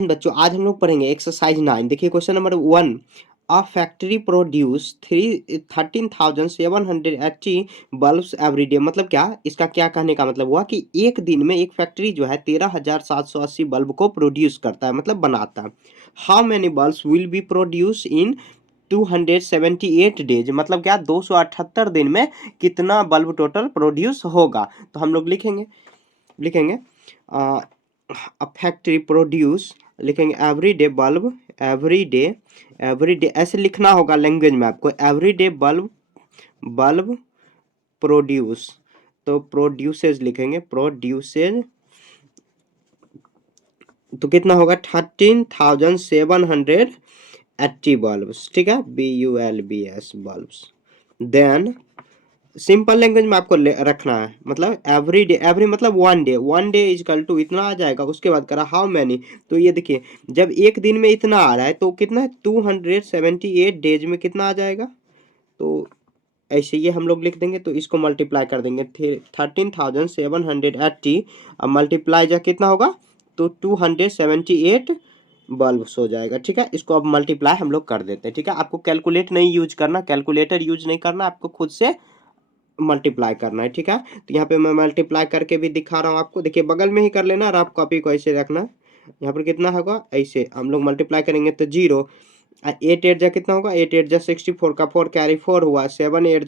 बच्चों आज हम लोग पढ़ेंगे एक्सरसाइज 9। देखिए क्वेश्चन नंबर 1। अ factory produce 13,780 bulbs every day. मतलब क्या, इसका क्या कहने का मतलब हुआ कि एक दिन में एक फैक्ट्री जो है 13,780 बल्ब को प्रोड्यूस करता है, मतलब बनाता है। How many bulbs will be produce in 278 days. मतलब क्या, 278 दिन में कितना बल्ब टोटल प्रोड्यूस होगा। तो हम लोग लिखेंगे लिखेंगे अ फैक्ट्री प्रोड्यूस, लिखेंगे every day bulb, every day ऐसे लिखना होगा लैंग्वेज में आपको। Every day bulb, bulb produce, तो प्रोड्यूसेस लिखेंगे, प्रोड्यूसेज। तो कितना होगा 13,780 बल्ब्स, ठीक है, BULBS bulbs. Then simple language में आपको रखना है, मतलब एवरी डे, एवरी मतलब वन डे इजकल टू इतना आ जाएगा। उसके बाद करा हाउ मैनी, तो ये देखिए जब एक दिन में इतना आ रहा है तो कितना है 278 डेज में कितना आ जाएगा। तो ऐसे ये हम लोग लिख देंगे, तो इसको मल्टीप्लाई कर देंगे 13,780, अब मल्टीप्लाई जा कितना होगा तो 278 बल्ब्स हो जाएगा, ठीक है। इसको अब मल्टीप्लाई हम लोग कर देते हैं, ठीक है। आपको कैलकुलेट नहीं यूज करना, कैलकुलेटर यूज नहीं करना, आपको खुद से मल्टीप्लाई करना है, ठीक है। तो यहाँ पे मैं मल्टीप्लाई करके भी दिखा रहा हूँ आपको। देखिए बगल में ही कर लेना, रफ कॉपी को ऐसे रखना। यहाँ पर कितना होगा, ऐसे हम लोग मल्टीप्लाई करेंगे तो 0। 8 जा कितना होगा, 8 जा 64 का 4 कैरी 4 हुआ। 7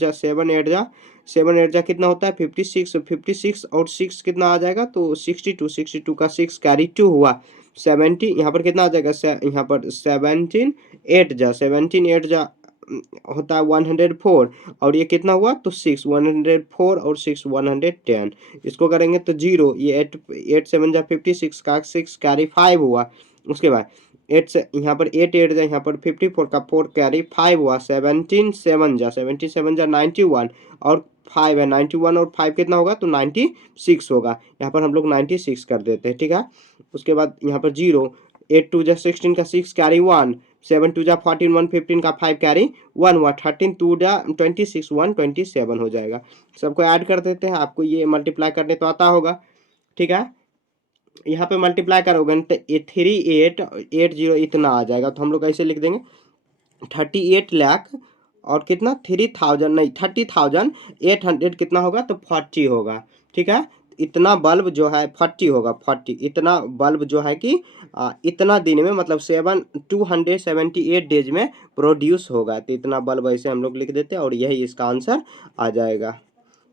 जा कितना होता है 56, 56 और 6 कितना आ जाएगा तो 62, 62 का 6 कैरी 2 हुआ। 70 यहाँ पर कितना आ जाएगा, यहाँ पर 17 8 जा होता है 104, और ये कितना हुआ तो 6, 104 और 6 110। इसको करेंगे तो 0, ये 8 7 जा 56 का 6 कैरी 5 हुआ। उसके बाद 8 से यहाँ पर 8 जा यहाँ पर 54 का 4 कैरी 5 हुआ। 17 7 जा 91 और 5 है, 91 और 5 कितना होगा तो 96 होगा। यहाँ पर हम लोग 96 कर देते हैं, ठीक है। उसके बाद यहाँ पर 0, 8 2 जा 16 का 6 कैरी 1, 7 2 जा 14, 1 15 का 5 कैरी 1 हुआ। 13 2 जा 26, 1 27 हो जाएगा। सबको ऐड कर देते हैं, आपको ये मल्टीप्लाई करने तो आता होगा, ठीक है। यहाँ पे मल्टीप्लाई करोगे तो 3880 इतना आ जाएगा। तो हम लोग ऐसे लिख देंगे 38 लाख और कितना 3000 नहीं 30,800 कितना होगा तो 40 होगा, ठीक है। इतना बल्ब जो है 40 होगा, 40 इतना बल्ब जो है कि इतना दिन में मतलब 278 डेज में प्रोड्यूस होगा। तो इतना बल्ब ऐसे हम लोग लिख देते हैं और यही इसका आंसर आ जाएगा,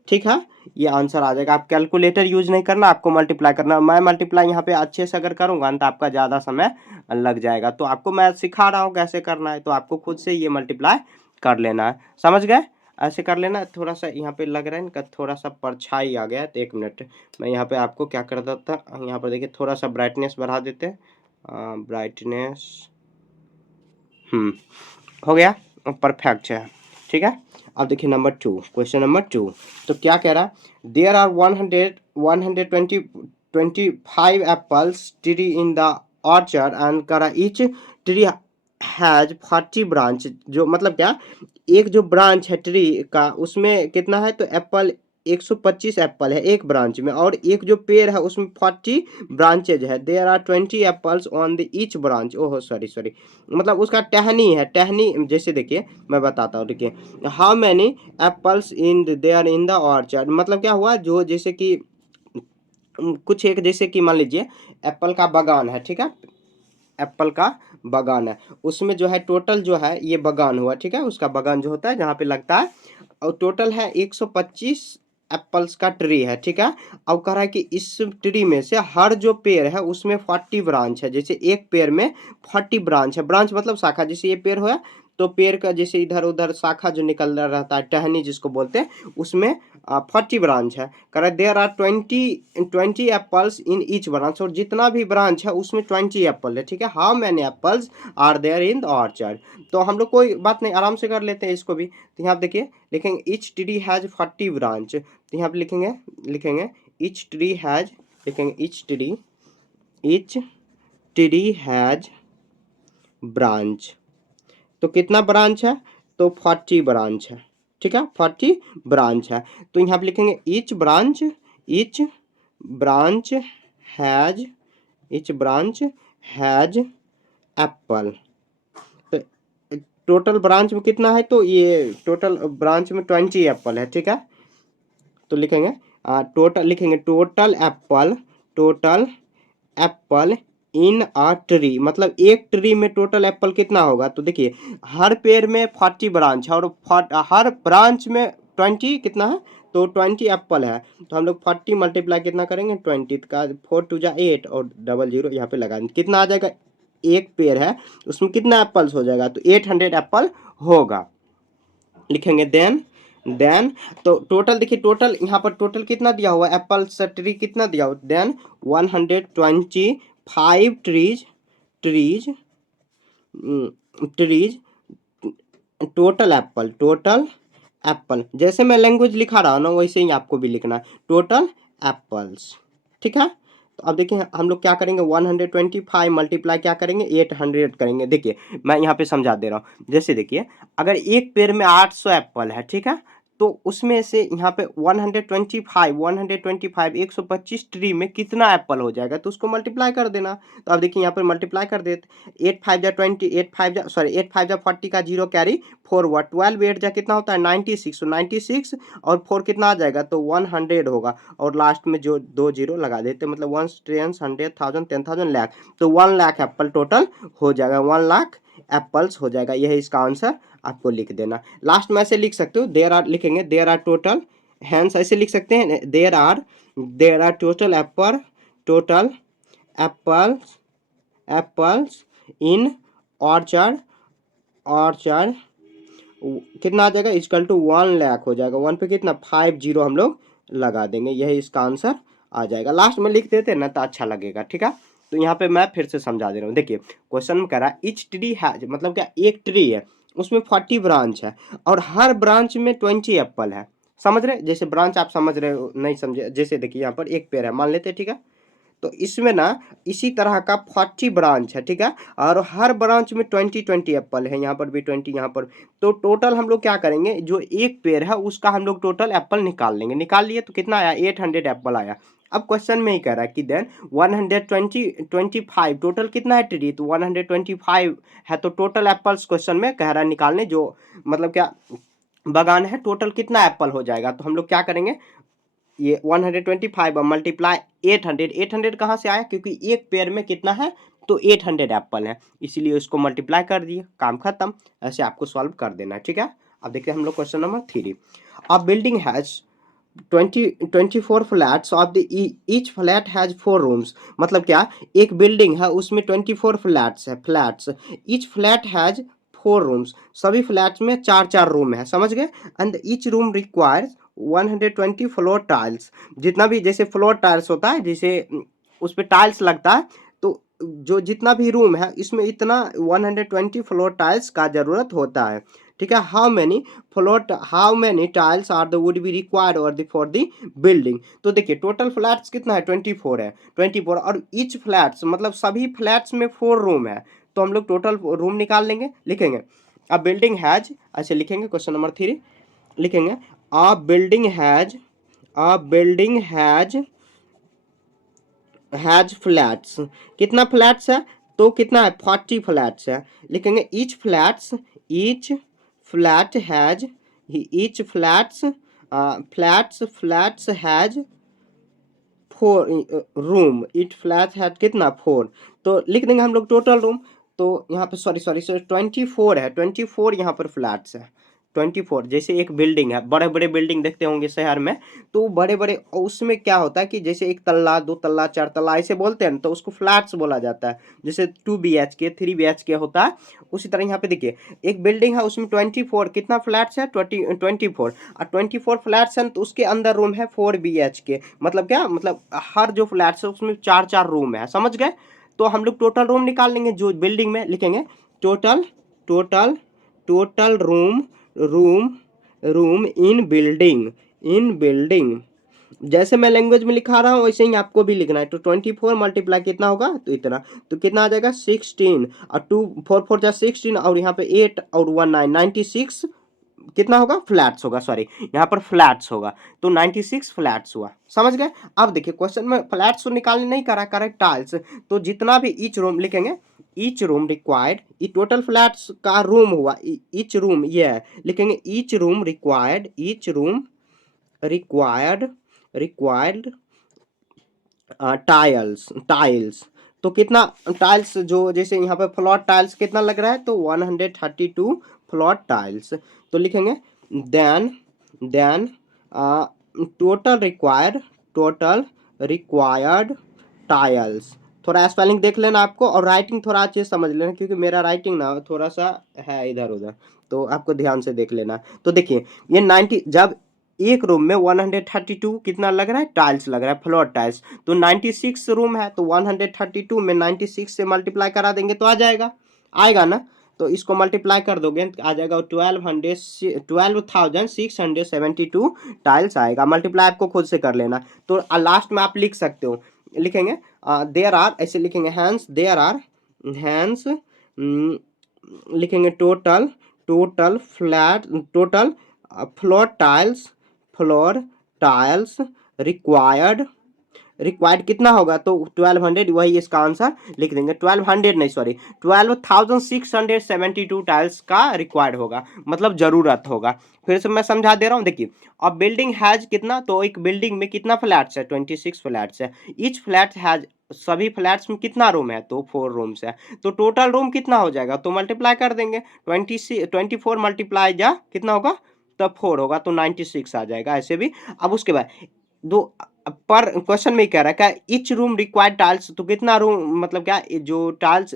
ठीक है। ये आंसर आ जाएगा। आप कैलकुलेटर यूज नहीं करना, आपको मल्टीप्लाई करना। मैं मल्टीप्लाई यहाँ पे अच्छे से अगर करूँगा तो आपका ज़्यादा समय लग जाएगा। तो आपको मैं सिखा रहा हूँ कैसे करना है, तो आपको खुद से ये मल्टीप्लाई कर लेना है, समझ गए। ऐसे कर लेना। थोड़ा सा यहाँ पे लग रहा है इनका थोड़ा सा परछाई आ गया है, तो 1 मिनट मैं यहाँ पे आपको क्या कर देता था, यहाँ पर देखिए थोड़ा सा ब्राइटनेस बढ़ा देते हैं। ब्राइटनेस हो गया, परफेक्ट है, ठीक है। अब देखिए नंबर 2, क्वेश्चन नंबर 2। तो क्या कह रहा है, there are 125 apples tree in the orchard and करा ईच ट्री हैज 40 ब्रांच। जो मतलब क्या, एक जो ब्रांच है ट्री का उसमें कितना है तो एप्पल 125 एप्पल है एक ब्रांच में, और एक जो पेड़ है उसमें 40 ब्रांचेज है। There are 20 apples on the each branch. ओहो सॉरी, मतलब उसका टहनी है, टहनी जैसे देखिए मैं बताता हूँ, देखिए how many apples in there in the orchard. मतलब क्या हुआ, जो जैसे कि कुछ एक जैसे कि मान लीजिए एप्पल का बागान है, ठीक है, एप्पल का बागान है, उसमें जो है टोटल जो है ये बागान हुआ, ठीक है, उसका बागान जो होता है जहाँ पे लगता है, और टोटल है 125 एप्पल्स का ट्री है, ठीक है। अब कह रहा है कि इस ट्री में से हर जो पेड़ है उसमें 40 ब्रांच है। जैसे एक पेड़ में 40 ब्रांच है, ब्रांच मतलब शाखा, जैसे ये पेड़ हुआ तो पेड़ का जैसे इधर उधर शाखा जो निकल रहा रहता है, टहनी जिसको बोलते हैं, उसमें 40 ब्रांच है। कह रहा है there are 20 apples in each branch, और जितना भी ब्रांच है उसमें 20 एप्पल है, ठीक है। How many apples are there in the orchard. तो हम लोग कोई बात नहीं, आराम से कर लेते हैं इसको भी। तो यहाँ देखिए लिखेंगे ईच ट्री हैज 40 ब्रांच। तो यहाँ पे लिखेंगे ईच ट्री हैज, लिखेंगे ईच ट्री हैज ब्रांच। तो कितना ब्रांच है तो 40 ब्रांच है, ठीक है, 40 ब्रांच है। तो यहाँ पे लिखेंगे each branch has, each branch has Apple. तो टोटल ब्रांच में कितना है, तो ये टोटल ब्रांच में 20 एप्पल है, ठीक है। तो लिखेंगे टोटल, लिखेंगे total apple, total apple in a tree, मतलब एक ट्री में टोटल एप्पल कितना होगा। तो देखिए हर पेड़ में 40 ब्रांच है और हर ब्रांच में 20 कितना है, तो 20 एप्पल है। तो हम लोग 40 मल्टीप्लाई कितना करेंगे 20 का, 4 टू जा 8 और डबल जीरो यहाँ पे लगा देंगे, कितना आ जाएगा, एक पेड़ है उसमें कितना एप्पल्स हो जाएगा, तो 800 एप्पल होगा। लिखेंगे देन तो टोटल देखिए, टोटल यहाँ पर टोटल कितना दिया हुआ, एप्पल्स ट्री कितना दिया हुआ, then 125 trees, trees trees total apple, total apple, जैसे मैं लैंग्वेज लिखा रहा हूँ ना वैसे ही आपको भी लिखना है, टोटल एप्पल्स, ठीक है। तो अब देखिए हम लोग क्या करेंगे, 125 मल्टीप्लाई क्या करेंगे 800 करेंगे। देखिए मैं यहाँ पे समझा दे रहा हूँ, जैसे देखिए अगर एक पेड़ में 800 एप्पल है, ठीक है, तो उसमें से यहाँ पे 125 125 ट्री में कितना एप्पल हो जाएगा, तो उसको मल्टीप्लाई कर देना। तो अब देखिए यहाँ पर मल्टीप्लाई कर देते, 8 5 जा 20, 8 5 जा 40 का जीरो कैरी फॉरवर्ड, 12 8 जा कितना होता है 96, 96 और 4 कितना आ जाएगा, तो 100 होगा, और लास्ट में जो 2 जीरो लगा देते, मतलब 1 10 100 1000 10,000 लाख, तो 1 लाख एप्पल टोटल हो जाएगा, 1 लाख एप्पल्स हो जाएगा, यह इसका आंसर आपको लिख देना। लास्ट में ऐसे लिख सकते हो, देयर आर, लिखेंगे देयर आर टोटल, हैंस ऐसे लिख सकते हैं, there are total apple, total apples, apples in orchard, orchard कितना आ जाएगा, इक्वल टू 1 लाख हो जाएगा, 1 पे कितना 5 जीरो हम लोग लगा देंगे, यही इसका आंसर आ जाएगा। लास्ट में लिख देते हैं ना तो अच्छा लगेगा, ठीक है। तो यहाँ पे मैं फिर से समझा दे रहा हूँ, देखिए क्वेश्चन में कह रहा है इच ट्री हैज, मतलब क्या एक ट्री है उसमें 40 ब्रांच है और हर ब्रांच में 20 एप्पल है, समझ रहे, जैसे ब्रांच आप समझ रहे हो नहीं समझे, जैसे देखिए यहाँ पर एक पेड़ है मान लेते हैं, ठीक है, तो इसमें ना इसी तरह का 40 ब्रांच है, ठीक है, और हर ब्रांच में 20 एप्पल है, यहाँ पर भी 20, यहाँ पर, तो टोटल हम लोग क्या करेंगे, जो एक पेड़ है उसका हम लोग टोटल एप्पल निकाल लेंगे, निकाल लिए तो कितना आया 800 एप्पल आया। अब क्वेश्चन में ही कह रहा है कि देन 125 टोटल कितना है ट्री, तो 125 है, तो टोटल एप्पल्स क्वेश्चन में कह रहा है निकालने, जो मतलब क्या बगान है टोटल कितना एप्पल हो जाएगा। तो हम लोग क्या करेंगे, ये 125 मल्टीप्लाई 800, 800 कहाँ से आया, क्योंकि एक पेड़ में कितना है, तो 800 एप्पल है, इसीलिए उसको मल्टीप्लाई कर दिए, काम खत्म। ऐसे आपको सॉल्व कर देना है, ठीक है। अब देखते हैं हम लोग question number 3। A building has 24 flats of the each flat has 4 rooms, मतलब क्या एक बिल्डिंग है उसमें 24 फ्लैट्स है, flats, each flat has 4 rooms, सभी फ्लैट्स में 4 रूम है, समझ गए, and each room requires 120 floor tiles, जितना भी जैसे फ्लोर टाइल्स होता है, जैसे उस पर टाइल्स लगता है, तो जो जितना भी रूम है इसमें इतना 120 फ्लोर टाइल्स का जरूरत होता है, ठीक है। How many tiles are the would be required और द फॉर द बिल्डिंग, तो देखिए टोटल फ्लैट्स कितना है 24 है, 24 और ईच फ्लैट्स मतलब सभी फ्लैट्स में 4 रूम है, तो हम लोग टोटल रूम निकाल लेंगे, लिखेंगे अ बिल्डिंग हैज, ऐसे लिखेंगे क्वेश्चन नंबर 3, लिखेंगे a building has, a building has flats, कितना फ्लैट्स है, तो कितना है 40 फ्लैट्स है, लिखेंगे each flats, each flat has, each flats flats has 4 room, each flat has कितना 4, तो लिख देंगे हम लोग टोटल रूम, तो यहाँ पे सॉरी सॉरी सॉरी 24 है, 24 यहाँ पर फ्लैट्स है, 24, जैसे एक बिल्डिंग है, बड़े बड़े बिल्डिंग देखते होंगे शहर में, तो बड़े बड़े उसमें क्या होता है कि जैसे 1 तल्ला 2 तल्ला 4 तल्ला ऐसे बोलते हैं, तो उसको फ्लैट्स बोला जाता है, जैसे 2 BHK 3 BHK होता है, उसी तरह यहाँ पे देखिए एक बिल्डिंग है उसमें 24 कितना फ्लैट्स है 24, और 24 फ्लैट्स हैं तो उसके अंदर रूम है 4 BHK, मतलब क्या, मतलब हर जो फ्लैट्स है उसमें 4 रूम है, समझ गए। तो हम लोग टोटल रूम निकाल लेंगे, जो बिल्डिंग में लिखेंगे total, total total room, room room in building, in building, जैसे मैं लैंग्वेज में लिखा रहा हूँ वैसे ही आपको भी लिखना है, तो 24 मल्टीप्लाई कितना होगा, तो इतना, तो कितना आ जाएगा 16, और 2 4 4 जा 16, और यहाँ पे 8 और 1 9 96 कितना होगा, फ्लैट्स होगा, सॉरी यहाँ पर फ्लैट्स होगा, तो 96 फ्लैट्स हुआ। समझ गए। अब देखिए क्वेश्चन में फ्लैट्स तो निकालने नहीं करा, करेक्ट टाइल्स, तो जितना भी ईच रूम लिखेंगे, ईच रूम रिक्वायर्ड, ये टोटल फ्लैट्स का रूम हुआ, ईच रूम ये है, लिखेंगे each room required, each room required, required tiles, tiles, तो कितना टाइल्स, जो जैसे यहाँ पे फ्लोर टाइल्स कितना लग रहा है, तो 132 फ्लोर टाइल्स, तो लिखेंगे then, then total required, total required tiles, थोड़ा स्पेलिंग देख लेना आपको, और राइटिंग थोड़ा अच्छे से समझ लेना, क्योंकि मेरा राइटिंग ना थोड़ा सा है इधर उधर, तो आपको ध्यान से देख लेना। तो देखिए ये 90, जब एक रूम में 132 कितना लग रहा है, टाइल्स लग रहा है, फ्लोर टाइल्स, तो 96 रूम है, तो 132 में 96 से मल्टीप्लाई करा देंगे तो आ जाएगा, आएगा ना, तो इसको मल्टीप्लाई कर दोगे तो आ जाएगा 12,672 टाइल्स आएगा, मल्टीप्लाई आपको खुद से कर लेना। तो लास्ट में आप लिख सकते हो, लिखेंगे देयर आर, ऐसे लिखेंगे हैंस देयर आर, हैंस लिखेंगे total, total flat, total floor tiles, floor tiles required, required कितना होगा, तो 1200, वही इसका आंसर लिख देंगे, 1200 नहीं सॉरी 12,672 टाइल्स का रिक्वायर्ड होगा, मतलब जरूरत होगा। फिर से मैं समझा दे रहा हूँ, देखिए अब बिल्डिंग हैज कितना, तो एक बिल्डिंग में कितना फ्लैट्स है, 26 फ्लैट्स है, ईच फ्लैट हैज, सभी फ्लैट्स में कितना रूम है, तो 4 रूम्स है, तो टोटल रूम कितना हो जाएगा, तो मल्टीप्लाई कर देंगे, 24 मल्टीप्लाई जा कितना होगा, तब 4 होगा, तो 96 आ जाएगा, ऐसे भी। अब उसके बाद दो, पर क्वेश्चन में कह रहा है क्या, इच रूम रिक्वायर्ड टाइल्स, तो कितना रूम, मतलब क्या जो टाइल्स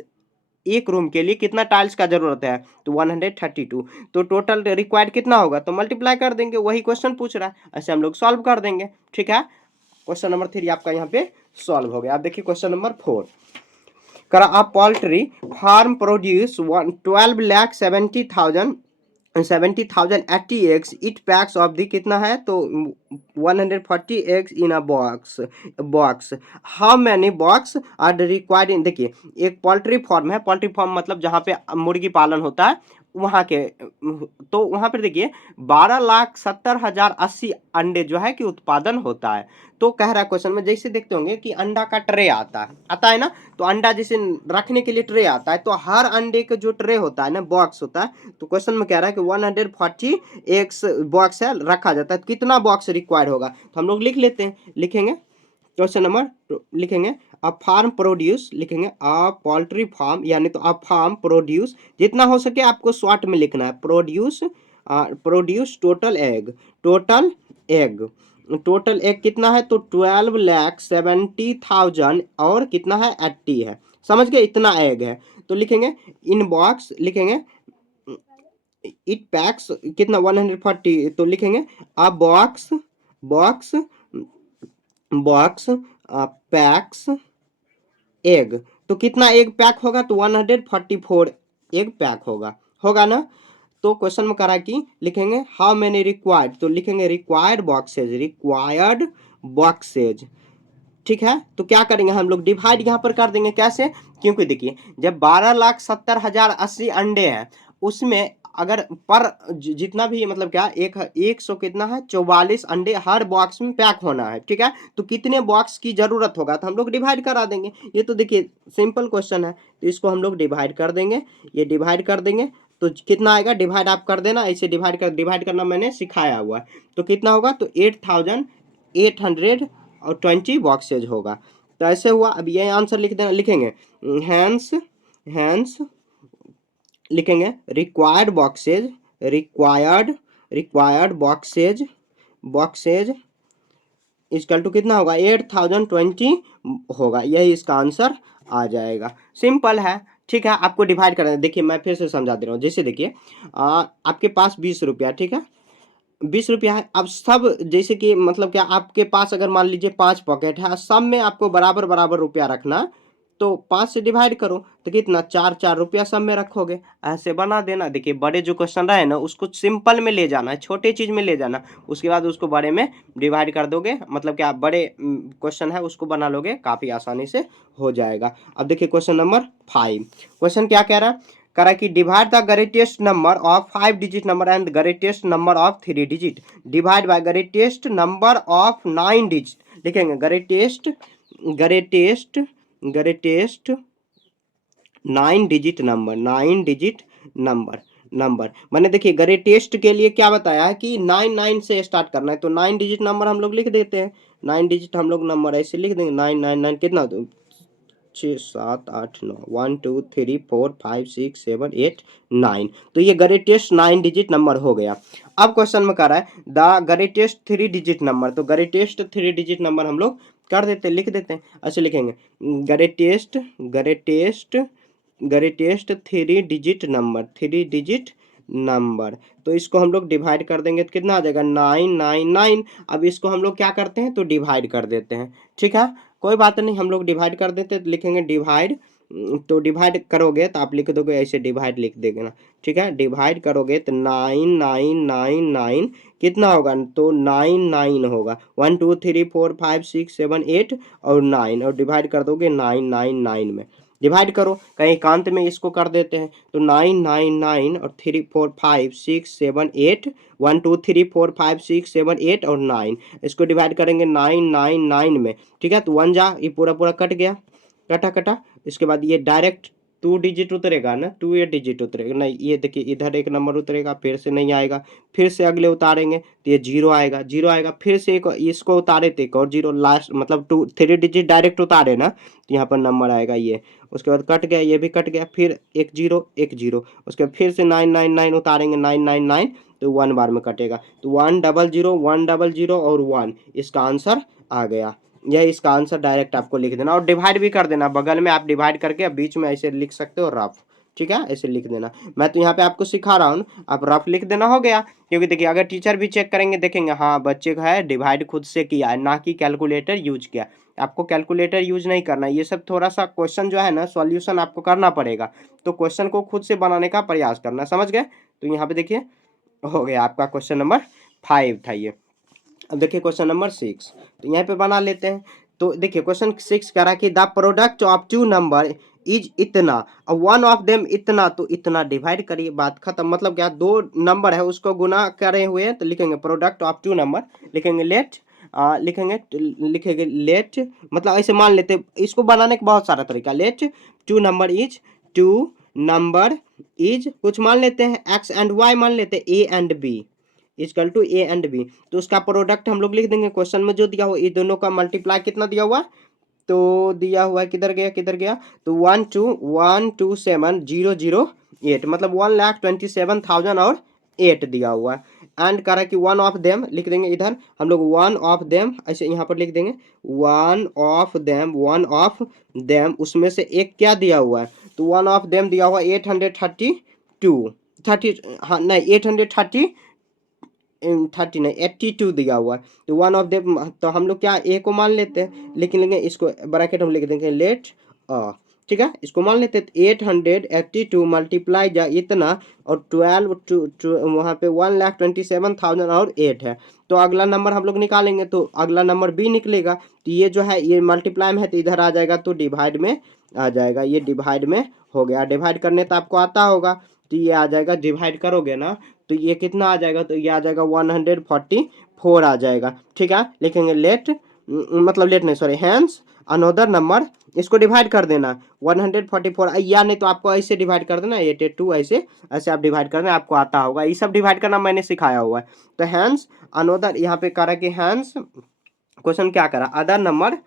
एक रूम के लिए कितना टाइल्स का जरूरत है, तो 132, तो टोटल रिक्वायर्ड कितना होगा, तो मल्टीप्लाई कर देंगे, वही क्वेश्चन पूछ रहा है, ऐसे हम लोग सॉल्व कर देंगे। ठीक है, क्वेश्चन नंबर 3 आपका यहाँ पे सॉल्व हो गया। अब देखिए क्वेश्चन नंबर 4, करा a poultry farm produce 12,70,80 eggs, it packs of the कितना है, तो 140 eggs in a box, box how many box are required in, देखिए एक पोल्ट्री फार्म है, पोल्ट्री फार्म मतलब जहाँ पे मुर्गी पालन होता है वहाँ के, तो वहाँ पर देखिए 12,70,080 अंडे जो है कि उत्पादन होता है। तो कह रहा है क्वेश्चन में, जैसे देखते होंगे कि अंडा का ट्रे आता है ना, तो अंडा जैसे रखने के लिए ट्रे आता है, तो हर अंडे का जो ट्रे होता है ना, बॉक्स होता है, तो क्वेश्चन में कह रहा है कि 140 एक बॉक्स है रखा जाता है, तो कितना बॉक्स रिक्वायर्ड होगा, तो हम लोग लिख लेते हैं, लिखेंगे क्वेश्चन नंबर, लिखेंगे अ फार्म प्रोड्यूस, लिखेंगे अ पोल्ट्री फार्म, यानी तो अ फार्म प्रोड्यूस, जितना हो सके आपको शॉर्ट में लिखना है, produce, produce total egg, total egg, total egg कितना है, तो 12,70,000 और कितना है 80 है, समझ गए, इतना एग है, तो लिखेंगे इन बॉक्स, लिखेंगे इट पैक्स कितना 140, तो लिखेंगे अ box, box, box PACS egg, तो कितना एग पैक होगा, तो 144 एग पैक होगा, होगा ना। तो क्वेश्चन में करा कि लिखेंगे हाउ मेनी रिक्वायर्ड, तो लिखेंगे रिक्वायर्ड बॉक्सेज, रिक्वायर्ड बॉक्सेज। ठीक है, तो क्या करेंगे हम लोग, डिवाइड यहाँ पर कर देंगे, कैसे, क्योंकि देखिए जब 12,70,080 अंडे हैं, उसमें अगर पर जितना भी मतलब क्या 100 कितना है 44 अंडे हर बॉक्स में पैक होना है। ठीक है, तो कितने बॉक्स की जरूरत होगा, तो हम लोग डिवाइड करा देंगे, ये तो देखिए सिंपल क्वेश्चन है, तो इसको हम लोग डिवाइड कर देंगे, ये डिवाइड कर देंगे, तो कितना आएगा, डिवाइड आप कर देना, ऐसे डिवाइड करना मैंने सिखाया हुआ है, तो कितना होगा, तो 8,820 बॉक्सेज होगा, तो ऐसे हुआ। अब ये आंसर लिख देना, लिखेंगे हैंस, हैंस लिखेंगे required boxes, required, required boxes, boxes equal to कितना होगा 8,020 होगा, यही इसका आंसर आ जाएगा, सिंपल है। ठीक है, आपको डिवाइड करना है, देखिए मैं फिर से समझा दे रहा हूँ, जैसे देखिए आपके पास 20 रुपया, ठीक है 20 रुपया है, अब सब जैसे कि मतलब क्या आपके पास अगर मान लीजिए 5 पॉकेट है, सब में आपको बराबर बराबर रुपया रखना है, तो 5 से डिवाइड करो तो कितना 4 रुपया सब में रखोगे, ऐसे बना देना। देखिए बड़े जो क्वेश्चन रहे ना उसको सिंपल में ले जाना है, छोटे चीज में ले जाना, उसके बाद उसको बड़े में डिवाइड कर दोगे, मतलब क्या बड़े क्वेश्चन है उसको बना लोगे, काफी आसानी से हो जाएगा। अब देखिए क्वेश्चन नंबर 5, क्वेश्चन क्या कह रहा है, करा कि divide the greatest number of 5 digit number and greatest number of 3 digit divide by greatest number of 9 digit लिखेंगे greatest greatest greatest 9 digit number 9 digit number number मैंने देखिए ग्रेटेस्ट के लिए क्या बताया है कि 9 से स्टार्ट करना है, तो 9 डिजिट नंबर हम लोग लिख देते हैं। 9 डिजिट हम लोग नंबर ऐसे लिख देंगे 9 कितना 6 7 8 9 1 2 3 4 5 6 7 8 9। तो ये ग्रेटेस्ट 9 डिजिट नंबर हो गया। अब क्वेश्चन में कह रहा है द ग्रेटेस्ट 3 डिजिट नंबर, तो ग्रेटेस्ट 3 डिजिट नंबर हम लोग कर देते लिख देते हैं। ऐसे लिखेंगे greatest greatest greatest 3 digit number 3 digit number, तो इसको हम लोग डिवाइड कर देंगे तो कितना आ जाएगा 999। अब इसको हम लोग क्या करते हैं तो डिवाइड कर देते हैं, ठीक है कोई बात नहीं, हम लोग डिवाइड कर देते हैं तो लिखेंगे डिवाइड, तो डिवाइड करोगे तो आप लिख दोगे ऐसे डिवाइड लिख देंगे ना, ठीक है डिवाइड करोगे तो 9999 कितना होगा तो 99 होगा 1 2 3 4 5 6 7 8 और 9 और डिवाइड कर दोगे 999 में, डिवाइड करो कहीं एकांत में इसको कर देते हैं तो 999 और 3 4 5 6 7 8 1 2 3 4 5 6 7 8 और 9 इसको डिवाइड करेंगे 999 में, ठीक है तो 1 जा ये पूरा पूरा कट गया कटा कटा, इसके बाद ये डायरेक्ट 2 डिजिट उतरेगा ना 2 ये डिजिट उतरेगा नहीं, ये देखिए इधर एक नंबर उतरेगा फिर से नहीं आएगा, फिर से अगले उतारेंगे तो ये जीरो आएगा फिर से एक इसको उतारे तो एक और जीरो लास्ट मतलब 3 डिजिट डायरेक्ट उतारे ना तो यहाँ पर नंबर आएगा ये, उसके बाद कट गया ये भी कट गया फिर एक जीरो उसके बाद फिर से 999 उतारेंगे 999 तो 1 बार में कटेगा तो 100 और 1 इसका आंसर आ गया। यह इसका आंसर डायरेक्ट आपको लिख देना और डिवाइड भी कर देना, बगल में आप डिवाइड करके बीच में ऐसे लिख सकते हो रफ, ठीक है ऐसे लिख देना। मैं तो यहाँ पे आपको सिखा रहा हूँ, आप रफ लिख देना हो गया, क्योंकि देखिए अगर टीचर भी चेक करेंगे देखेंगे हाँ बच्चे का है डिवाइड खुद से किया है ना कि कैलकुलेटर यूज किया। आपको कैलकुलेटर यूज नहीं करना, ये सब थोड़ा सा क्वेश्चन जो है ना सॉल्यूशन आपको करना पड़ेगा, तो क्वेश्चन को खुद से बनाने का प्रयास करना, समझ गए। तो यहाँ पे देखिए हो गया आपका क्वेश्चन नंबर 5 था ये। अब देखिए क्वेश्चन नंबर 6, तो यहाँ पे बना लेते हैं। तो देखिए क्वेश्चन 6 कह रहा कि the product of 2 number is इतना और वन ऑफ देम इतना, तो इतना डिवाइड करिए बात खत्म। मतलब क्या 2 नंबर है उसको गुना करे हुए हैं तो लिखेंगे प्रोडक्ट ऑफ 2 नंबर, लिखेंगे लेट लिखेंगे लेट, मतलब ऐसे मान लेते इसको बनाने का बहुत सारा तरीका। Let 2 number is 2 number is कुछ मान लेते हैं एक्स एंड वाई मान लेते हैं A and B equal to A and B, तो उसका प्रोडक्ट हम लोग लिख देंगे। क्वेश्चन में जो दिया हुआ ये दोनों का मल्टीप्लाई कितना दिया हुआ तो दिया हुआ है किधर गया तो 127,008 मतलब 1,27,000 और 8 दिया हुआ है। एंड कह रहा है कि वन ऑफ देम लिख देंगे इधर हम लोग वन ऑफ देम ऐसे यहाँ पर लिख देंगे वन ऑफ देम उसमें से एक क्या दिया हुआ है तो वन ऑफ देम दिया हुआ 832 30 हाँ नहीं 830 नहीं 82 दिया हुआ है, तो वन ऑफ देम तो हम लोग क्या ए को मान लेते हैं, लिख लेंगे इसको ब्रैकेट हम लिख देंगे लेट ठीक है इसको मान लेते हैं 882 मल्टीप्लाई जा इतना और 12 वहाँ पे 1,27,000 और 8 है, तो अगला नंबर हम लोग निकालेंगे तो अगला नंबर बी निकलेगा। तो ये जो है ये मल्टीप्लाई में है तो इधर आ जाएगा तो डिवाइड में आ जाएगा, ये डिवाइड में हो गया। डिवाइड करने तो आपको आता होगा तो ये आ जाएगा, डिवाइड करोगे ना तो ये कितना आ जाएगा तो ये आ जाएगा 144 आ जाएगा, ठीक है। लिखेंगे लेट मतलब लेट नहीं सॉरी हैंस अनदर नंबर, इसको डिवाइड कर देना 144 या नहीं तो आपको ऐसे डिवाइड कर देना 82 ऐसे ऐसे आप डिवाइड कर देना, आपको आता होगा ये सब डिवाइड करना मैंने सिखाया हुआ है। तो हैंस अनदर यहाँ पे कह रहा है कि हैंस क्वेश्चन क्या करा अदर नंबर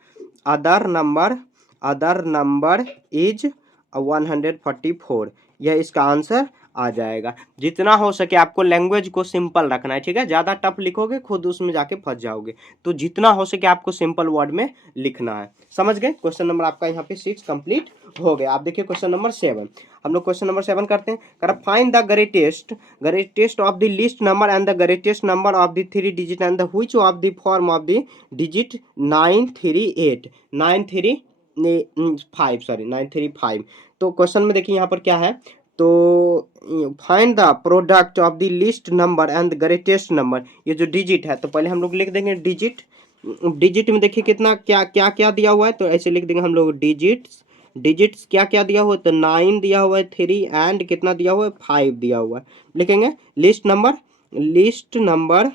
इज 144, यह इसका आंसर आ जाएगा। जितना हो सके आपको लैंग्वेज को सिंपल रखना है, ठीक है। ज़्यादा टफ लिखोगे खुद उसमें जाके फंस जाओगे, तो जितना हो सके आपको सिंपल वर्ड में लिखना है, समझ गए। क्वेश्चन नंबर आपका यहाँ पे 6 कंप्लीट हो गया। आप देखिए क्वेश्चन नंबर 7, हम लोग क्वेश्चन नंबर 7 करते हैं। कर find the greatest of the list number and the greatest number of the 3 digit and the which of the form of the digit 935। तो क्वेश्चन में देखिए यहाँ पर क्या है तो find the product of the list number and greatest number, ये जो डिजिट है तो पहले हम लोग लिख देंगे डिजिट में देखिए कितना क्या क्या क्या दिया हुआ है तो ऐसे लिख देंगे हम लोग डिजिट्स क्या क्या दिया हुआ है, तो 9 दिया हुआ है, 3 एंड कितना दिया हुआ है, 5 दिया हुआ है। लिखेंगे list number, list number,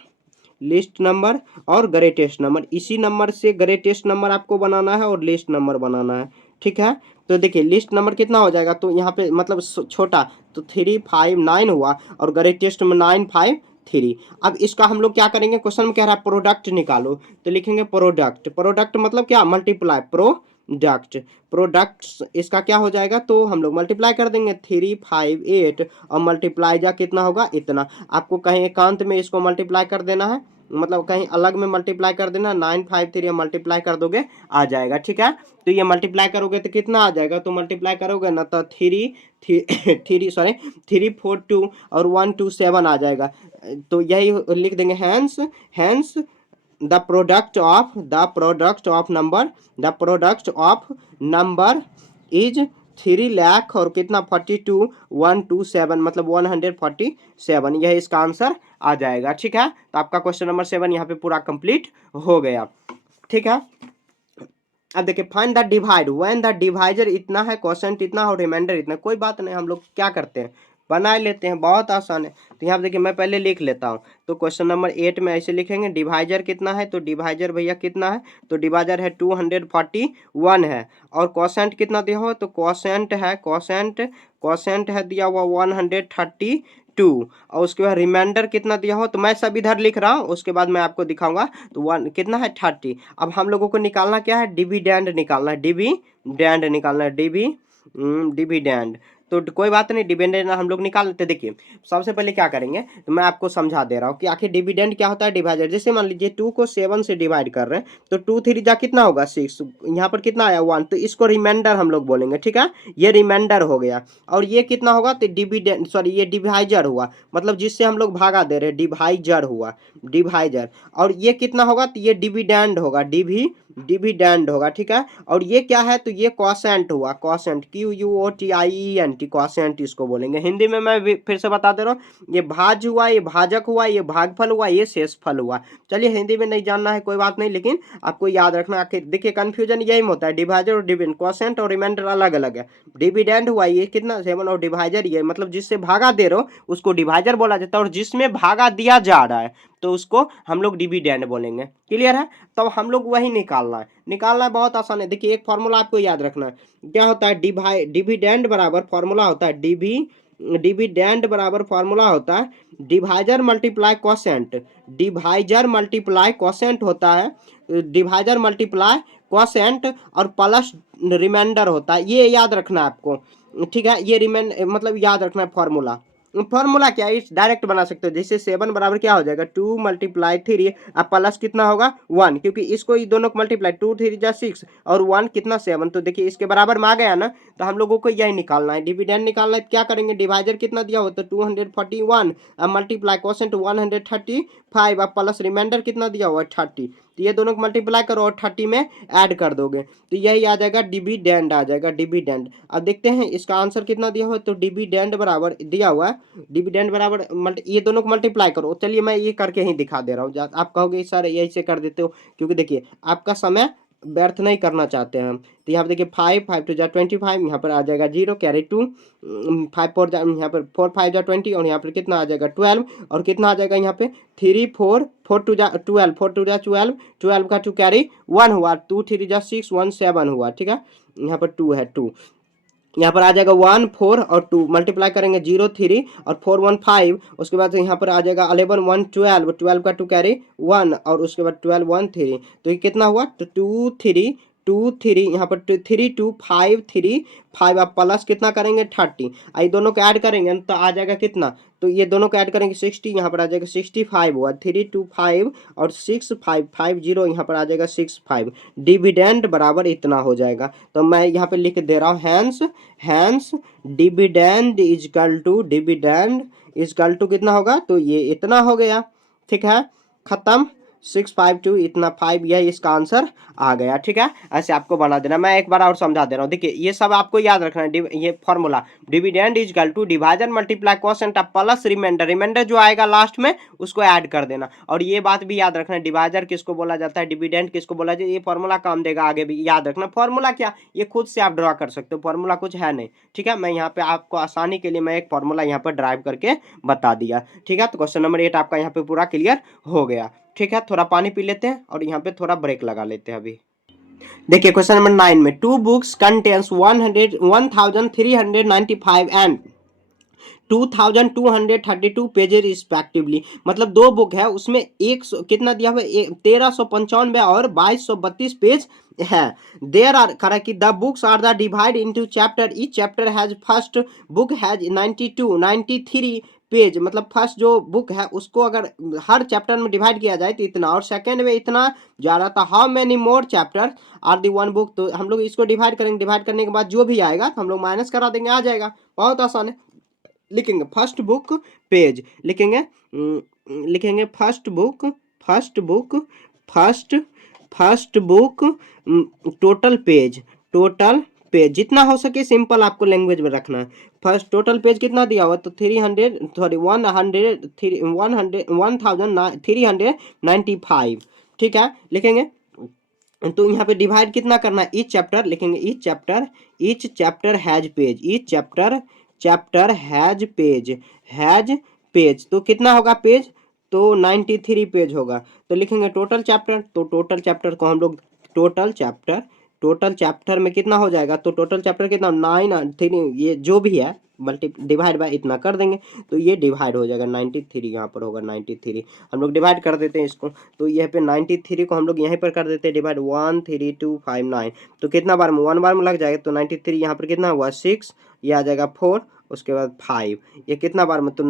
list number और ग्रेटेस्ट नंबर, इसी नंबर से ग्रेटेस्ट नंबर आपको बनाना है और लिस्ट नंबर बनाना है, ठीक है। तो देखिए लिस्ट नंबर कितना हो जाएगा, तो यहाँ पे मतलब छोटा तो 3 5 9 हुआ और ग्रेटेस्ट में 9 5 3। अब इसका हम लोग क्या करेंगे, क्वेश्चन में कह रहा है प्रोडक्ट निकालो, तो लिखेंगे प्रोडक्ट, प्रोडक्ट मतलब क्या, मल्टीप्लाई, प्रोडक्ट, प्रोडक्ट्स इसका क्या हो जाएगा, तो हम लोग मल्टीप्लाई कर देंगे 3 5 8 और मल्टीप्लाई जा कितना होगा, इतना। आपको कहीं एकांत में इसको मल्टीप्लाई कर देना है, मतलब कहीं अलग में मल्टीप्लाई कर देना, 9 5 3 मल्टीप्लाई कर दोगे आ जाएगा, ठीक है। तो ये मल्टीप्लाई करोगे तो कितना आ जाएगा, तो मल्टीप्लाई करोगे ना तो 3 3 सॉरी 3 4 2 और 1 2 7 आ जाएगा। तो यही लिख देंगे, hence hence the product of, the product of number, the product of number is 3 lakh और कितना 42 127 मतलब 147, यह इसका आंसर आ जाएगा, ठीक है। तो आपका क्वेश्चन नंबर 7 यहाँ पे पूरा कंप्लीट हो गया, ठीक है। अब देखिए find the divide when the divisor इतना है, क्वोशंट इतना और रिमाइंडर इतना, कोई बात नहीं, हम लोग क्या करते हैं बना लेते हैं, बहुत आसान है। तो यहाँ पे देखिए मैं पहले लिख लेता हूँ, तो क्वेश्चन नंबर 8 में ऐसे लिखेंगे, डिवाइजर कितना है, तो डिवाइजर भैया कितना है, तो डिवाइजर है 241 है, और क्वोशंट कितना दिया हुआ, तो क्वोशंट है, क्वोशंट है दिया हुआ 132, और उसके बाद रिमाइंडर कितना दिया हो, तो मैं सब इधर लिख रहा हूँ, उसके बाद मैं आपको दिखाऊंगा। तो 1 कितना है 30। अब हम लोगों को निकालना क्या है, डिविडेंड निकालना है, डिविडेंड निकालना है, डिविडेंड। तो कोई बात नहीं, डिविडेंड हम लोग निकाल लेते। देखिए सबसे पहले क्या करेंगे, तो मैं आपको समझा दे रहा हूँ कि आखिर डिविडेंड क्या होता है, डिवाइजर। जैसे मान लीजिए 2 को 7 से डिवाइड कर रहे हैं, तो 2 3 जा कितना होगा 6, यहाँ पर कितना आया 1, तो इसको रिमाइंडर हम लोग बोलेंगे, ठीक है। ये रिमाइंडर हो गया, और ये कितना होगा, तो डिविडेंड सॉरी ये डिवाइजर हुआ, मतलब जिससे हम लोग भागा दे रहे हैं, डिवाइजर हुआ, डिवाइजर। और ये कितना होगा, तो ये डिविडेंड होगा, डिविडेंड होगा, ठीक है। और ये क्या है, तो ये क्वोशंट हुआ, क्वोशंट QUOTIENT, क्वोशंट इसको बोलेंगे। हिंदी में मैं फिर से बता दे रहा हूँ, ये भाज्य हुआ, ये भाजक हुआ, ये भागफल हुआ, ये शेषफल हुआ। चलिए हिंदी में नहीं जानना है कोई बात नहीं, लेकिन आपको याद रखना। आखिर देखिए कंफ्यूजन यही होता है, डिवाइजर और डिविडेंड, क्वोशंट और रिमाइंडर अलग अलग है। डिविडेंड हुआ ये कितना 7, और डिवाइजर ये मतलब जिससे भागा दे रहे हो उसको डिवाइजर बोला जाता है, और जिसमें भागा दिया जा रहा है तो उसको हम लोग डिविडेंड बोलेंगे, क्लियर है। तो हम लोग वही निकालना है, बहुत आसान है। देखिए एक फॉर्मूला आपको याद रखना है, क्या होता है, डिविडेंड बराबर फॉर्मूला होता है, डिविडेंड बराबर फॉर्मूला होता है divisor multiply quotient, divisor multiply quotient होता है, डिवाइजर मल्टीप्लाई क्वोशंट और प्लस रिमाइंडर होता है, ये याद रखना है आपको, ठीक है। ये मतलब याद रखना है फॉर्मूला। फॉर्मूला क्या है, डायरेक्ट बना सकते हो, जैसे 7 बराबर क्या हो जाएगा 2 × 3, अब प्लस कितना होगा 1, क्योंकि इसको ये दोनों को मल्टीप्लाई 2 3 जा 6 और 1 कितना 7, तो देखिए इसके बराबर में आ गया ना। तो हम लोगों को यही निकालना है, डिविडेंड निकालना है। क्या करेंगे, डिवाइजर कितना दिया हो, तो 241, अब मल्टीप्लाई क्वोशंट 135, अब प्लस रिमाइंडर कितना दिया हुआ 30, तो ये दोनों को मल्टीप्लाई करो और 30 में ऐड कर दोगे, तो यही आ जाएगा डिविडेंड, आ जाएगा डिविडेंड। अब देखते हैं इसका आंसर कितना दिया हुआ है, तो डिविडेंड बराबर दिया हुआ है, डिविडेंड बराबर ये दोनों को मल्टीप्लाई करो। चलिए मैं ये करके ही दिखा दे रहा हूँ, आप कहोगे सर यही से कर देते हो, क्योंकि देखिए आपका समय व्यर्थ नहीं करना चाहते हैं हम। तो यहाँ पे देखिए 5 5 2 जा 25, यहाँ पर आ जाएगा 0 कैरी 2, 5 4 जा यहाँ पर 4 5 जा 20, और यहाँ पर कितना आ जाएगा 12, और कितना आ जाएगा यहाँ पे 3 4 4 2 जा 12, 4 2 जा 12, 12 का 2 कैरी 1 हुआ, 2 3 जा 6 1 7 हुआ, ठीक है। यहाँ पर 2 है 2, यहाँ पर आ जाएगा 1 4 और 2 मल्टीप्लाई करेंगे 0 3 और 4 1 5, उसके बाद यहाँ पर आ जाएगा 11 1 12, 12 का 2 कैरी 1, और उसके बाद 12 1 3, तो ये कितना हुआ, तो 2 3 यहाँ पर 3 2 5 3 5, आप प्लस कितना करेंगे 30, आई दोनों को ऐड करेंगे तो आ जाएगा कितना, तो ये दोनों को ऐड करेंगे 60, यहाँ पर आ जाएगा 65 हुआ, 3 2 5 और 6 5 5 0, यहाँ पर आ जाएगा 6 5, डिविडेंड बराबर इतना हो जाएगा। तो मैं यहाँ पे लिख दे रहा हूँ, hence dividend equal to, dividend equal to कितना होगा, तो ये इतना हो गया, ठीक है, खत्म। 652 इतना 5, यह इसका आंसर आ गया। ठीक है, ऐसे आपको बना देना। मैं एक बार और समझा दे रहा हूँ। देखिए ये सब आपको याद रखना है। ये formula dividend is equal to divisor multiply quotient plus remainder, remainder जो आएगा लास्ट में उसको ऐड कर देना। और ये बात भी याद रखना, डिवाइजर किसको बोला जाता है, डिविडेंड किसको बोला जाता है। ये फॉर्मूला काम देगा आगे भी, याद रखना। फॉर्मूला क्या, ये खुद से आप ड्रॉ कर सकते हो, फॉर्मूला कुछ है नहीं। ठीक है, मैं यहाँ पे आपको आसानी के लिए मैं एक फॉर्मूला यहाँ पर ड्राइव करके बता दिया। ठीक है, तो क्वेश्चन नंबर 8 आपका यहाँ पे पूरा क्लियर हो गया। ठीक है, थोड़ा पानी पी लेते हैं और यहाँ पे थोड़ा ब्रेक लगा लेते हैं अभी। देखिए क्वेश्चन नंबर 9 में 2 books contains 1395 and 2232 pages respectively. मतलब दो बुक है, उसमें एक कितना दिया हुआ है, 1395 और 2232 पेज है। There are correct the books are the divide into chapter, each chapter has first book has 93 page. मतलब फर्स्ट जो बुक है उसको अगर हर चैप्टर में डिवाइड किया जाए तो इतना, और सेकंड में इतना जा रहा था। How many more chapter are the one book. तो हम लोग इसको डिवाइड करेंगे, डिवाइड करने के बाद जो भी आएगा तो हम लोग माइनस करा देंगे, आ जाएगा। बहुत आसान है। लिखेंगे फर्स्ट बुक पेज, लिखेंगे first book first book total page जितना हो सके सिंपल आपको लैंग्वेज में रखना है। फर्स्ट टोटल पेज कितना दिया हुआ, तो 1395। ठीक है, लिखेंगे तो यहाँ पे डिवाइड कितना करना है, ईच चैप्टर लिखेंगे, each chapter has page, each chapter has page तो कितना होगा पेज, तो 93 पेज होगा। तो लिखेंगे टोटल चैप्टर, तो टोटल चैप्टर को हम लोग टोटल चैप्टर में कितना हो जाएगा, तो टोटल चैप्टर कितना 9 ये जो भी है मल्टी डिवाइड बाय इतना कर देंगे तो ये डिवाइड हो जाएगा 93, यहाँ पर होगा 93। हम लोग डिवाइड कर देते हैं इसको, तो यहाँ पे 93 को हम लोग यहीं पर कर देते हैं डिवाइड 13259। तो कितना बार में, 1 बार में लग जाएगा। तो 93 यहाँ पर कितना हुआ 6, ये आ जाएगा 4, उसके बाद 5, ये कितना बार में, तो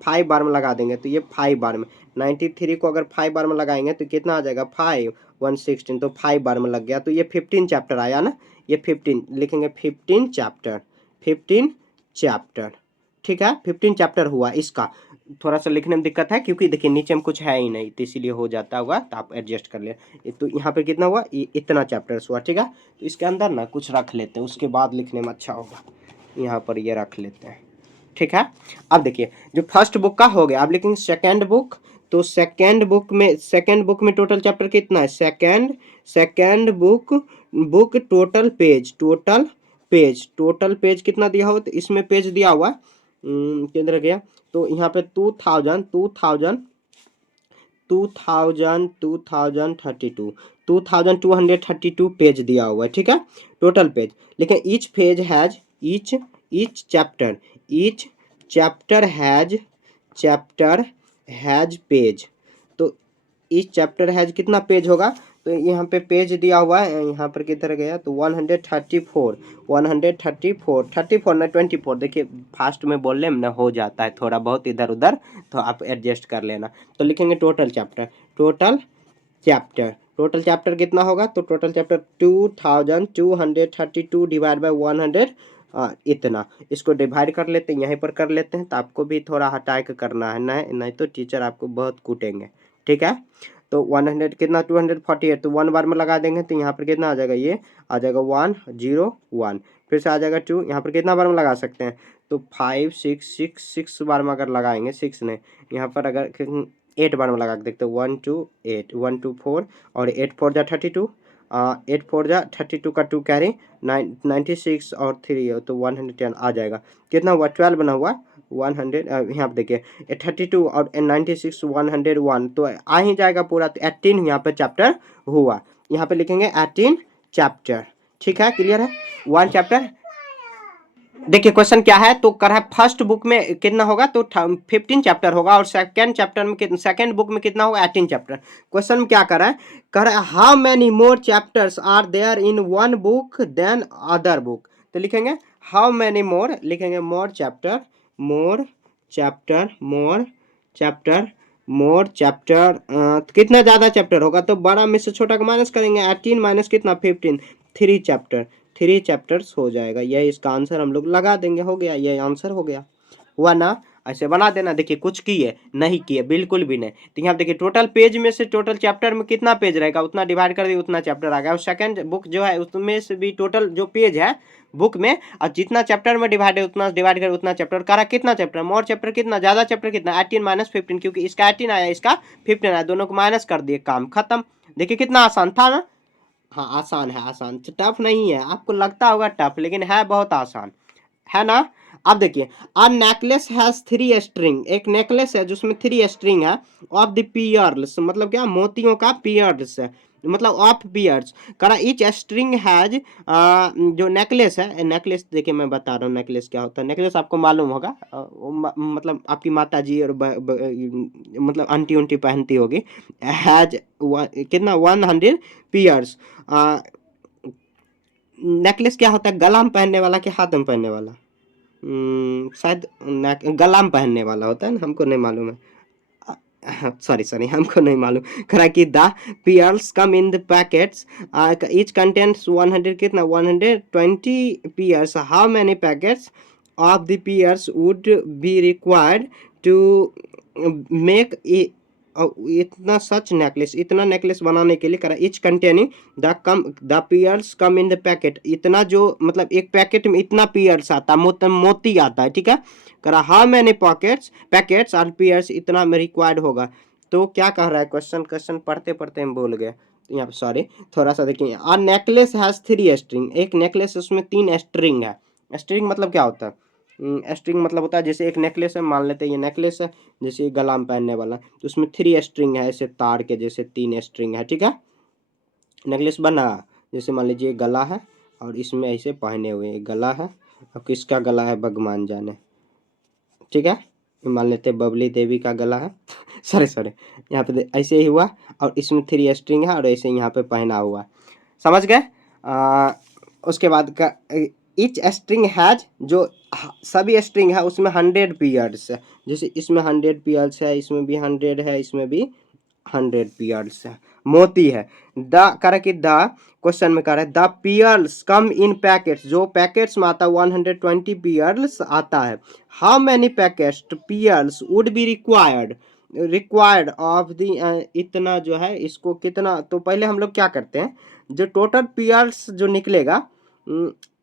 5 बार में लगा देंगे तो ये 5 बार में। 93 को अगर 5 बार में लगाएंगे तो कितना आ जाएगा 5 116, तो 5 बार में लग गया। तो ये 15 चैप्टर आया ना, ये 15 लिखेंगे 15 चैप्टर। ठीक है, 15 चैप्टर हुआ इसका। थोड़ा सा लिखने में दिक्कत है क्योंकि देखिए नीचे में कुछ है ही नहीं, तो इसीलिए हो जाता होगा, तो आप एडजस्ट कर ले। तो यहाँ पे कितना हुआ, इतना चैप्टर्स हुआ। ठीक है, तो इसके अंदर ना कुछ रख लेते हैं, उसके बाद लिखने में अच्छा होगा। यहाँ पर ये रख लेते हैं। ठीक है, अब देखिए जो फर्स्ट बुक का हो गया, अब लिखेंगे सेकेंड बुक। तो सेकेंड बुक में टोटल चैप्टर कितना है, सेकेंड बुक टोटल पेज कितना दिया हुआ, तो इसमें पेज दिया हुआ किधर गया, तो यहाँ पे 2232 पेज दिया हुआ है। ठीक है, टोटल पेज। लेकिन ईच चैप्टर हैज पेज। तो ईच चैप्टर हैज कितना पेज होगा, तो यहाँ पे पेज दिया हुआ है, यहाँ पर किधर गया, तो 134 ना 24। देखिए फास्ट में बोलने में ना हो जाता है थोड़ा बहुत इधर उधर, तो आप एडजस्ट कर लेना। तो लिखेंगे टोटल चैप्टर कितना होगा, तो टोटल चैप्टर 2232 डिवाइड बाय 100 इतना। इसको डिवाइड कर लेते हैं, यहीं पर कर लेते हैं, तो आपको भी थोड़ा हटा के करना है, नहीं तो टीचर आपको बहुत कूटेंगे। ठीक है, तो 100 कितना 248, तो 1 बार में लगा देंगे तो यहाँ पर कितना आ जाएगा, ये आ जाएगा 101। फिर से आ जाएगा 2, यहाँ पर कितना बार में लगा सकते हैं, तो 5 6 बार में अगर लगाएंगे, 6 नहीं, यहाँ पर अगर 8 बार में लगा के देखते हैं, 1 2 8 1 2 4 और 8 4 जा 32, 8 4 जा 32 का 2 कैरी 96 और 3 तो 110 आ जाएगा। कितना हुआ 12 बना हुआ 100, यहाँ पे देखिए 32 और 96 101, तो आ ही जाएगा पूरा। तो 18 यहाँ पे चैप्टर हुआ, यहाँ पे लिखेंगे 18 चैप्टर। ठीक है, क्लियर है, 1 चैप्टर। देखिए क्वेश्चन क्या है, तो कर है फर्स्ट बुक में कितना होगा, तो 15 चैप्टर होगा, और सेकंड बुक में कितना होगा 18 चैप्टर। क्वेश्चन में क्या कर रहा है how many more chapters are there in one book then other book. तो लिखेंगे हाउ मेनी मोर, लिखेंगे मोर चैप्टर कितना ज्यादा चैप्टर होगा, तो बड़ा में से छोटा का माइनस करेंगे, 18 माइनस कितना 15, 3 चैप्टर्स हो जाएगा। यह इसका आंसर हम लोग लगा देंगे, हो गया, यह आंसर हो गया, हुआ ना। ऐसे बना देना। देखिए कुछ किए नहीं किए, बिल्कुल भी नहीं। तो यहाँ देखिए टोटल पेज में से टोटल चैप्टर में कितना पेज रहेगा उतना डिवाइड कर दिए, उतना चैप्टर आ गया। और सेकंड बुक जो है उसमें से भी टोटल जो पेज है बुक में और जितना चैप्टर में डिवाइड है उतना डिवाइड कर उतना चैप्टर करा। कितना चैप्टर मोर चैप्टर कितना ज़्यादा चैप्टर कितना 18 माइनस 15, क्योंकि इसका 18 आया इसका 15 आया, दोनों को माइनस कर दिए, काम खत्म। देखिए कितना आसान था ना। हाँ आसान है, आसान, टफ नहीं है। आपको लगता होगा टफ, लेकिन है बहुत आसान, है ना। अब देखिए अ नेकलेस हैज 3 स्ट्रिंग, एक नेकलेस है जिसमें 3 स्ट्रिंग है ऑफ द पियर्स, मतलब क्या, मोतियों का पियर्स है, मतलब ऑफ पियर्स करा। ईच स्ट्रिंग हैज, जो नेकलेस है, नेकलेस देखिए मैं बता रहा हूँ नेकलेस क्या होता है। नेकलेस आपको मालूम होगा, मतलब आपकी माता जी और मतलब आंटी उंटी पहनती होगी। हैज कितना 100 पियर्स। नेकलेस क्या होता है, गला में पहनने वाला कि हाथ में पहनने वाला? शायद गला में पहनने वाला होता है ना, हमको नहीं मालूम है। सॉरी सॉरी, हमको नहीं मालूम। करा कि the pearls come in the packets, each contents 100 कितना 120 pearls. How many packets of the pearls would be required to make इतना सच नेकलेस, इतना नेकलेस बनाने के लिए करा। Each containing the pearls come in the packet, इतना जो मतलब एक पैकेट में इतना पियर्स आता, मोती आता है, ठीक है। करा how many pockets packets are pearls, इतना में रिक्वायर्ड होगा। तो क्या कह रहा है क्वेश्चन, क्वेश्चन पढ़ते पढ़ते हम बोल गए यहाँ पे, सॉरी। थोड़ा सा देखिए, आ नेकलेस हैज 3 स्ट्रिंग, एक नेकलेस उसमें 3 स्ट्रिंग है। स्ट्रिंग मतलब क्या होता है? स्ट्रिंग मतलब होता है जैसे एक नेकलेस है, मान लेते हैं ये नेकलेस है, जैसे ये गला में पहनने वाला, तो उसमें 3 स्ट्रिंग है, ऐसे तार के जैसे 3 स्ट्रिंग है, ठीक है। नेकलेस बना, जैसे मान लीजिए गला है और इसमें ऐसे पहने हुए गला है, और किसका गला है भगवान जाने, ठीक है। मान लेते हैं बबली देवी का गला है सॉरी सॉरी, यहाँ पे ऐसे ही हुआ और इसमें 3 स्ट्रिंग है और ऐसे यहाँ पे पहना हुआ, समझ गए। उसके बाद का इच स्ट्रिंग हैज, जो सभी स्ट्रिंग है उसमें 100 पीयर्स है, जैसे इसमें 100 पीयर्स है, इसमें भी 100 है, इसमें भी 100 पीयर्स है, मोती है। द करे कि द क्वेश्चन में कह रहा है the pearls come in packets, जो पैकेट्स में आता है 120 पीयर्स आता है। How many packets pearls would be required of the, इतना जो है इसको कितना, तो पहले हम लोग क्या करते हैं, जो टोटल पीयर्स जो निकलेगा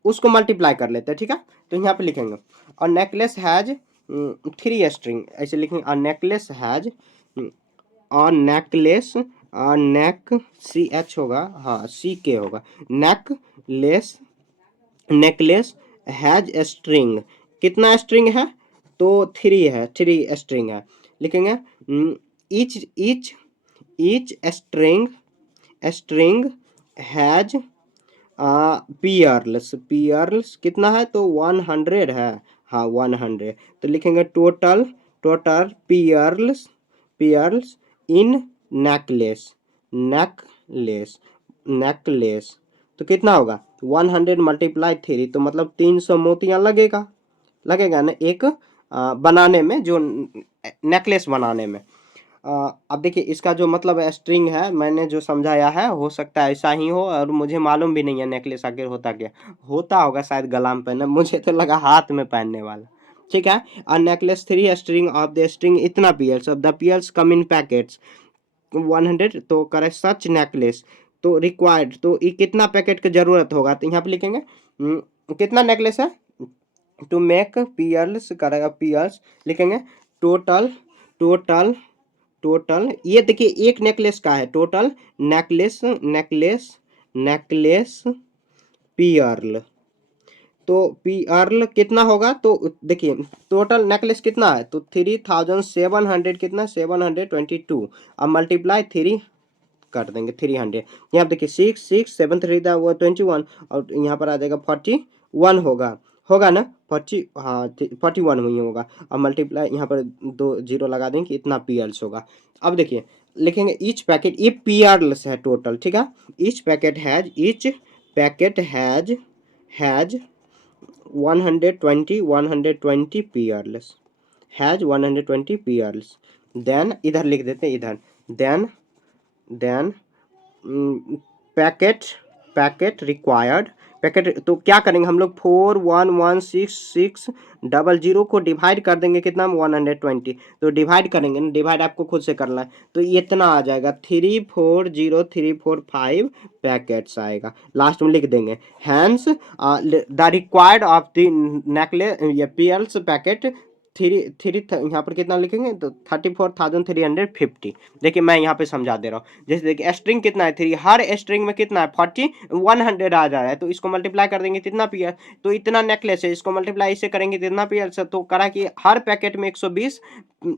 उसको मल्टीप्लाई कर लेते हैं, ठीक है। तो यहाँ पे लिखेंगे और नेकलेस हैज 3 स्ट्रिंग, ऐसे लिखेंगे अ नेकलेस हैज, और नेकलेस, नेक सी एच होगा, हाँ सी के होगा, नेकलेस, नेकलेस हैज स्ट्रिंग, कितना स्ट्रिंग है, तो 3 है, 3 स्ट्रिंग है। लिखेंगे each each each string has pearls, pearls कितना है, तो 100 है, हाँ 100। तो लिखेंगे total, total pearls, pearls in necklace, necklace, necklace, तो कितना होगा 100 मल्टीप्लाई 3, तो मतलब 300 मोतियाँ लगेगा, लगेगा ना एक बनाने में, जो नेकलेस बनाने में। अब देखिए इसका जो मतलब स्ट्रिंग है मैंने जो समझाया है, हो सकता है ऐसा ही हो, और मुझे मालूम भी नहीं है नेकलेस आखिर होता क्या, होता होगा शायद गला में पहनना, मुझे तो लगा हाथ में पहनने वाला, ठीक है। और necklace 3 string of the string इतना pearls of the pearls come in packets 100, तो करे सच नेकलेस, तो रिक्वायर्ड, तो ये कितना पैकेट की जरूरत होगा, तो यहाँ पे लिखेंगे कितना नेकलेस है, टू मेक पियर्स करेगा पियर्स, लिखेंगे टोटल, टोटल, टोटल, ये देखिए एक नेकलेस का है, total necklace, necklace, necklace Pearl, तो पियर्ल कितना होगा, तो देखिए टोटल नेकलेस कितना है, तो 3700 कितना 722, अब मल्टीप्लाई 3 कर देंगे 300, यहाँ देखिए 6 6 7 3 था वो 21, और यहाँ पर आ जाएगा 41 होगा, होगा ना 40, हाँ 41 हुई होगा। अब मल्टीप्लाई यहाँ पर 2 जीरो लगा देंगे कि इतना पीयर्स होगा। अब देखिए लिखेंगे ईच पैकेट, ये पीयर्स है टोटल, ठीक है। Each packet has, each packet has 120 pearls, has 120 pearls. Then इधर लिख देते हैं, इधर then packet, packet required, packet. तो क्या करेंगे हम लोग 4116600 को डिवाइड कर देंगे कितना 120, तो डिवाइड करेंगे ना, डिवाइड आपको खुद से करना है, तो ये इतना आ जाएगा 340345 पैकेट्स आएगा, लास्ट में लिख देंगे। Hence the required of the necklace ये पीएल्स पैकेट थ्री थ्री यहाँ पर कितना लिखेंगे तो 34,350। देखिए मैं यहाँ पे समझा दे रहा हूँ, जैसे देखिए स्ट्रिंग कितना है 3, हर स्ट्रिंग में कितना है 100 आ जा रहा है, तो इसको मल्टीप्लाई कर देंगे कितना पीएल, तो इतना नेकलेस है, इसको मल्टीप्लाई इससे करेंगे कितना पीएल से, तो करा कि हर पैकेट में 120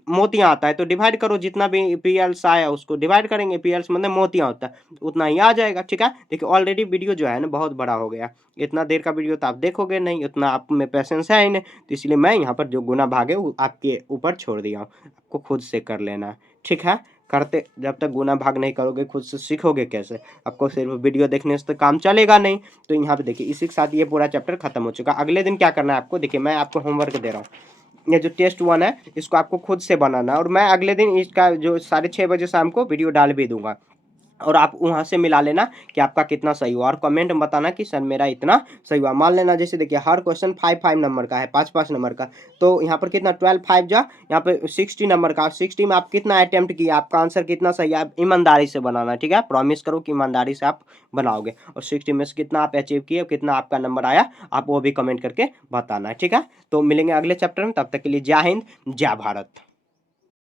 मोतियां आता है, तो डिवाइड करो जितना भी पीएल्स आया उसको डिवाइड करेंगे, पीएल्स मतलब मोतियां होता है, उतना ही आ जाएगा। ठीक है, देखिए ऑलरेडी वीडियो जो है ना बहुत बड़ा हो गया, इतना देर का वीडियो तो आप देखोगे नहीं, उतना आप में पेशेंस है ही नहीं, तो इसलिए मैं यहाँ पर जो गुना भाग है वो आपके ऊपर छोड़ दिया हूँ, आपको खुद से कर लेना है। ठीक है, करते जब तक गुना भाग नहीं करोगे खुद से सीखोगे कैसे, आपको सिर्फ वीडियो देखने से तो काम चलेगा नहीं। तो यहाँ पे देखिए इसी के साथ ये पूरा चैप्टर खत्म हो चुका। अगले दिन क्या करना है आपको, देखिए मैं आपको होमवर्क दे रहा हूँ, ये जो टेस्ट 1 है इसको आपको खुद से बनाना है, और मैं अगले दिन इसका जो 6:30 बजे शाम को वीडियो डाल भी दूंगा, और आप वहाँ से मिला लेना कि आपका कितना सही हुआ, और कमेंट में बताना कि सर मेरा इतना सही हुआ। मान लेना जैसे देखिए हर क्वेश्चन 5-5 नंबर का है, 5-5 नंबर का, तो यहाँ पर कितना 12 5 जा यहाँ पे 60 नंबर का, 60 में आप कितना अटेम्प्ट किया, आपका आंसर कितना सही है, आप ईमानदारी से बनाना। ठीक है, प्रॉमिस करो कि ईमानदारी से आप बनाओगे, और 60 में से कितना आप अचीव किए, कितना आपका नंबर आया, आप वो भी कमेंट करके बताना है। ठीक है, तो मिलेंगे अगले चैप्टर में, तब तक के लिए जय हिंद जय भारत।